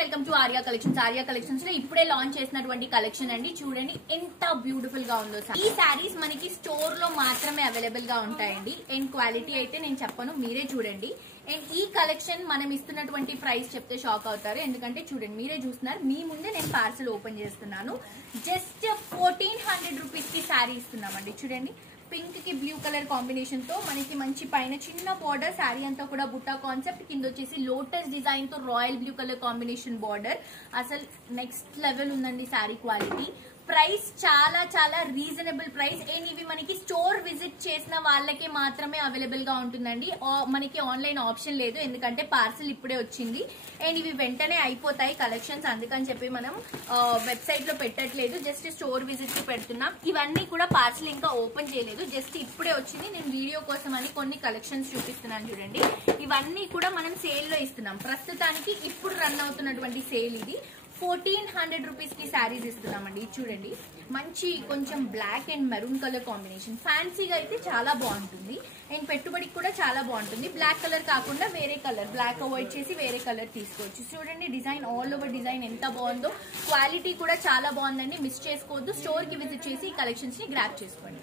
Welcome to Arya collections. Arya collections లో ఇప్పుడే launch చేసినటువంటి కలెక్షన్ అండి. చూడండి ఎంత బ్యూటిఫుల్ గా ఉందో. ఈ శారీస్ మనకి స్టోర్ లో మాత్రమే అవైలబుల్ గా ఉంటాయండి. అండ్ క్వాలిటీ అయితే నేను చెప్పను, మీరే చూడండి. అండ్ ఈ కలెక్షన్ మనం ఇస్తున్నటువంటి ప్రైస్ చెప్తే షాక్ అవుతారు. ఎందుకంటే చూడండి, మీరే చూస్తున్నారు, మీ ముందే నేను పార్సల్ ఓపెన్ చేస్తున్నాను. జస్ట్ 1400 రూపీస్ కి శారీ ఇస్తున్నామండి. చూడండి, పింక్ కి బ్లూ కలర్ కాంబినేషన్ తో మనకి మంచి పైన చిన్న బార్డర్, శారీ అంతా కూడా బుట్టా కాన్సెప్ట్, కింద వచ్చేసి లోటస్ డిజైన్ తో royal blue colour combination border. అసలు నెక్స్ట్ లెవెల్ ఉందండి శారీ క్వాలిటీ. ప్రైస్ చాలా చాలా రీజనబుల్ ప్రైస్. అండ్ ఇవి మనకి స్టోర్ విజిట్ చేసిన వాళ్ళకే మాత్రమే అవైలబుల్ గా ఉంటుందండి. మనకి ఆన్లైన్ ఆప్షన్ లేదు, ఎందుకంటే పార్సల్ ఇప్పుడే వచ్చింది. అండ్ ఇవి వెంటనే అయిపోతాయి కలెక్షన్స్, అందుకని చెప్పి మనం వెబ్సైట్ లో పెట్టట్లేదు, జస్ట్ స్టోర్ విజిట్ కి పెడుతున్నాం. ఇవన్నీ కూడా పార్సల్ ఇంకా ఓపెన్ చేయలేదు, జస్ట్ ఇప్పుడే వచ్చింది. నేను వీడియో కోసం అని కొన్ని కలెక్షన్స్ చూపిస్తున్నాను. చూడండి, ఇవన్నీ కూడా మనం సేల్ లో ఇస్తున్నాం. ప్రస్తుతానికి ఇప్పుడు రన్ అవుతున్నటువంటి సేల్ ఇది. 1400 రూపీస్ కి శారీస్ ఇస్తున్నామండి. చూడండి, మంచి కొంచెం black and maroon colour combination. ఫ్యాన్సీగా అయితే చాలా బాగుంటుంది అండ్ పెట్టుబడికి కూడా చాలా బాగుంటుంది. బ్లాక్ కలర్ కాకుండా వేరే కలర్, బ్లాక్ అవాయిడ్ చేసి వేరే కలర్ తీసుకోవచ్చు. చూడండి, డిజైన్ ఆల్ ఓవర్ డిజైన్ ఎంత బాగుందో. క్వాలిటీ కూడా చాలా బాగుందండి, మిస్ చేసుకోవద్దు. స్టోర్ కి విజిట్ చేసి ఈ కలెక్షన్స్ ని గ్రాప్ చేసుకోండి.